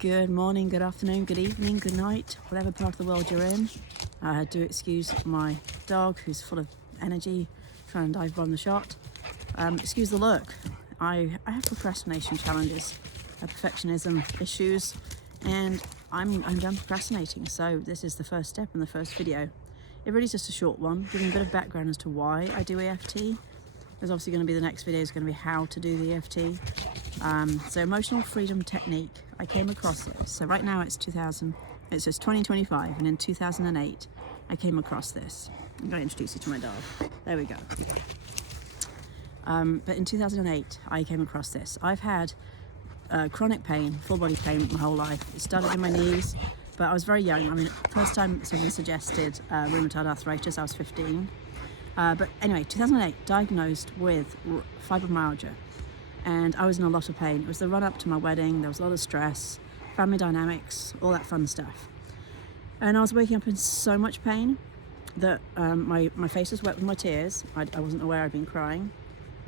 Good morning, good afternoon, good evening, good night, whatever part of the world you're in. Do excuse my dog who's full of energy, trying to dive bomb the shot. Excuse the look. I have procrastination challenges, perfectionism issues, and I'm done procrastinating. So this is the first step in the first video. It really is just a short one, giving a bit of background as to why I do EFT. There's obviously going to be the next video is going to be how to do the EFT. So emotional freedom technique, I came across it. So right now it's 2025, and in 2008 I came across this. I'm going to introduce you to my dog. There we go. But in 2008 I came across this. I've had chronic pain, full body pain my whole life. It started in my knees, but I was very young. I mean, first time someone suggested rheumatoid arthritis, I was 15. But anyway, 2008, diagnosed with fibromyalgia, and I was in a lot of pain. It was the run up to my wedding, there was a lot of stress, family dynamics, all that fun stuff. And I was waking up in so much pain that my face was wet with my tears. I wasn't aware I'd been crying,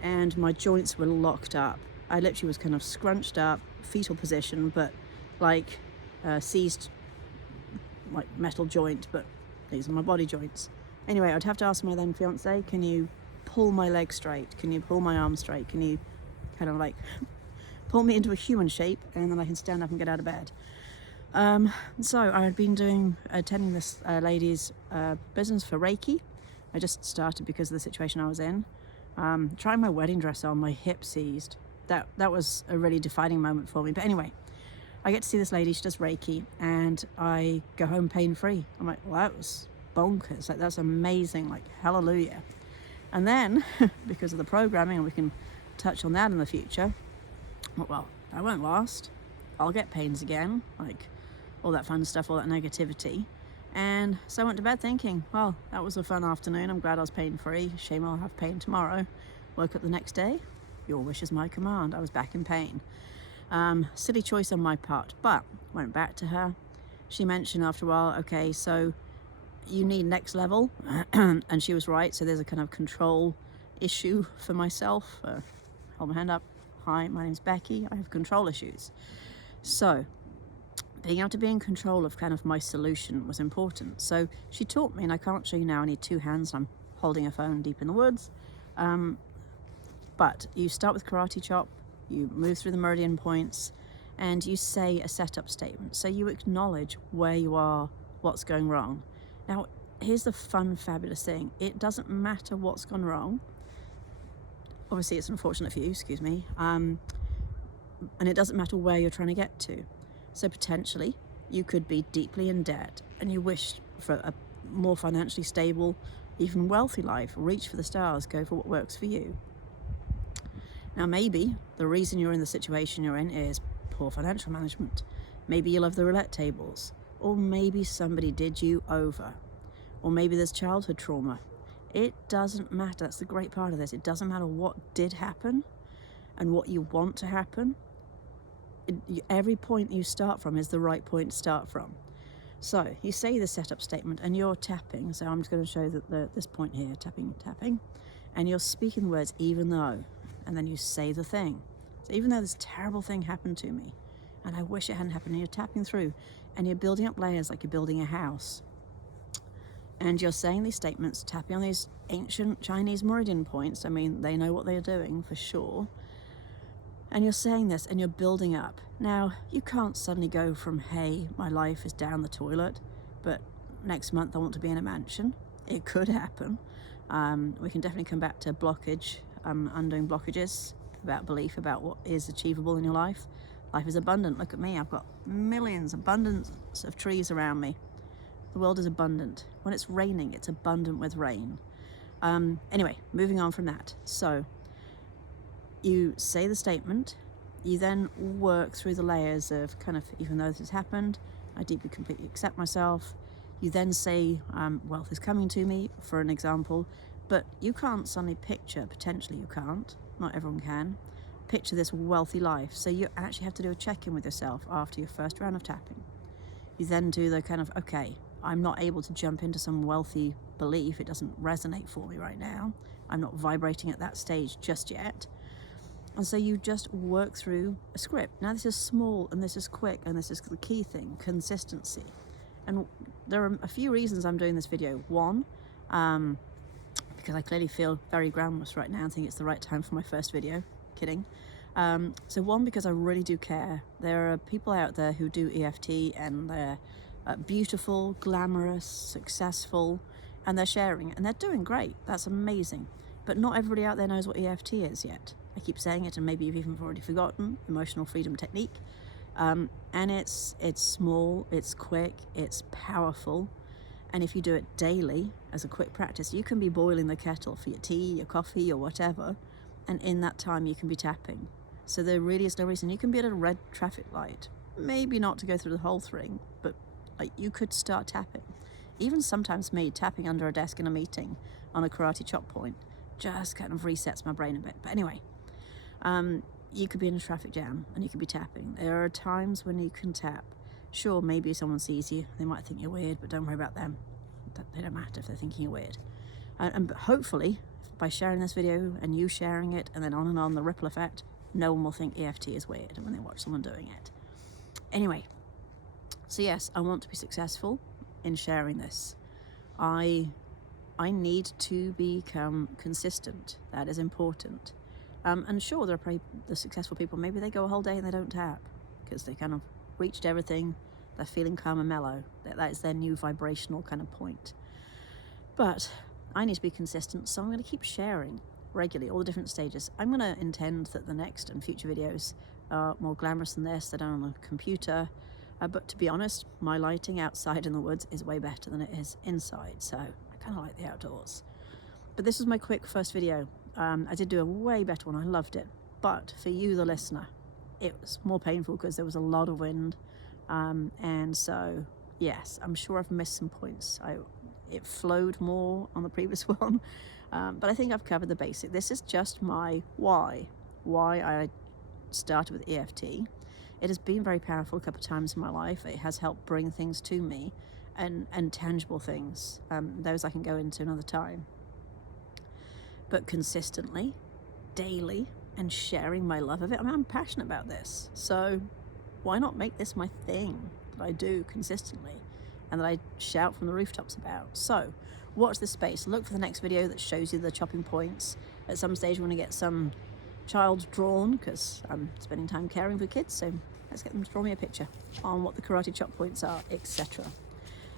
and my joints were locked up. I literally was kind of scrunched up, fetal position, but like seized, like metal joint, but these are my body joints. Anyway, I'd have to ask my then fiance, can you pull my leg straight? Can you pull my arm straight? Can you kind of like pull me into a human shape, and then I can stand up and get out of bed? So I had been attending this lady's business for Reiki. I just started because of the situation I was in. Trying my wedding dress on, my hip seized. That was a really defining moment for me. But anyway, I get to see this lady, she does Reiki, and I go home pain-free. I'm like, well, that was bonkers, like that's amazing, like hallelujah. And then because of the programming, and we can touch on that in the future, well, that won't last. I'll get pains again, like all that fun stuff, all that negativity. And so I went to bed thinking, well, that was a fun afternoon, I'm glad I was pain-free, shame I'll have pain tomorrow. Woke up the next day, your wish is my command, I was back in pain. Silly choice on my part, but went back to her. She mentioned after a while, okay, so you need next level. And she was right. So there's a kind of control issue for myself. Hold my hand up. Hi, my name's Becky. I have control issues. So being able to be in control of kind of my solution was important. So she taught me, and I can't show you now, I need two hands. I'm holding a phone deep in the woods. But you start with karate chop, you move through the meridian points, and you say a setup statement. So you acknowledge where you are, what's going wrong. Now, here's the fun, fabulous thing. It doesn't matter what's gone wrong. Obviously, it's unfortunate for you, excuse me. And it doesn't matter where you're trying to get to. So potentially, you could be deeply in debt, and you wish for a more financially stable, even wealthy life. Reach for the stars, go for what works for you. Now, maybe the reason you're in the situation you're in is poor financial management. Maybe you love the roulette tables. Or maybe somebody did you over. Or maybe there's childhood trauma. It doesn't matter. That's the great part of this. It doesn't matter what did happen and what you want to happen. Every point you start from is the right point to start from. So you say the setup statement and you're tapping. So I'm just going to show this point here, tapping. And you're speaking the words, even though. And then you say the thing. So even though this terrible thing happened to me, and I wish it hadn't happened, and you're tapping through, and you're building up layers like you're building a house. And you're saying these statements, tapping on these ancient Chinese meridian points. I mean, they know what they're doing for sure. And you're saying this, and you're building up. Now, you can't suddenly go from, hey, my life is down the toilet, but next month I want to be in a mansion. It could happen. We can definitely come back to blockage, undoing blockages, about belief, about what is achievable in your life. Life is abundant. Look at me. I've got abundance of trees around me. The world is abundant. When it's raining, it's abundant with rain. Anyway, moving on from that. So you say the statement. You then work through the layers of kind of, even though this has happened, I deeply, completely accept myself. You then say, wealth is coming to me, for an example. But you can't suddenly picture, potentially you can't, not everyone can, picture this wealthy life. So you actually have to do a check-in with yourself after your first round of tapping. You then do the kind of, okay, I'm not able to jump into some wealthy belief. It doesn't resonate for me right now. I'm not vibrating at that stage just yet. And so you just work through a script. Now this is small and this is quick, and this is the key thing, consistency. And there are a few reasons I'm doing this video. One, because I clearly feel very glamorous right now and think it's the right time for my first video. Kidding. So one, because I really do care. There are people out there who do EFT and they're beautiful, glamorous, successful, and they're sharing, and they're doing great. That's amazing. But not everybody out there knows what EFT is yet. I keep saying it, and maybe you've even already forgotten. Emotional freedom technique. And it's small, it's quick, it's powerful. And if you do it daily as a quick practice, you can be boiling the kettle for your tea, your coffee, or whatever. And in that time, you can be tapping. So there really is no reason. You can be at a red traffic light. Maybe not to go through the whole thing, but like you could start tapping. Even sometimes me tapping under a desk in a meeting on a karate chop point just kind of resets my brain a bit. But anyway, you could be in a traffic jam and you could be tapping. There are times when you can tap. Sure, maybe someone sees you, they might think you're weird, but don't worry about them. They don't matter if they're thinking you're weird. And hopefully, by sharing this video and you sharing it, and then on, the ripple effect, no one will think EFT is weird when they watch someone doing it. Anyway, so yes, I want to be successful in sharing this. I need to become consistent. That is important. And sure, there are probably the successful people, maybe they go a whole day and they don't tap because they kind of reached everything. They're feeling calm and mellow. That is their new vibrational kind of point. But I need to be consistent, so I'm going to keep sharing regularly all the different stages. I'm going to intend that the next and future videos are more glamorous than this. They're done on a computer. But to be honest, my lighting outside in the woods is way better than it is inside. So I kind of like the outdoors. But this was my quick first video. I did do a way better one. I loved it. But for you, the listener, it was more painful because there was a lot of wind. And so, yes, I'm sure I've missed some points. It flowed more on the previous one. But I think I've covered the basic. This is just my why I started with EFT. It has been very powerful a couple of times in my life. It has helped bring things to me and tangible things. Those I can go into another time. But consistently, daily, and sharing my love of it. I mean, I'm passionate about this. So why not make this my thing that I do consistently and that I shout from the rooftops about? So watch this space. Look for the next video that shows you the chopping points. At some stage, we're going to get some child drawn because I'm spending time caring for kids. So let's get them to draw me a picture on what the karate chop points are, etc.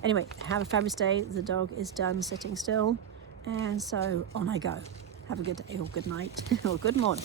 Anyway, have a fabulous day. The dog is done sitting still. And so on I go. Have a good day or good night or good morning.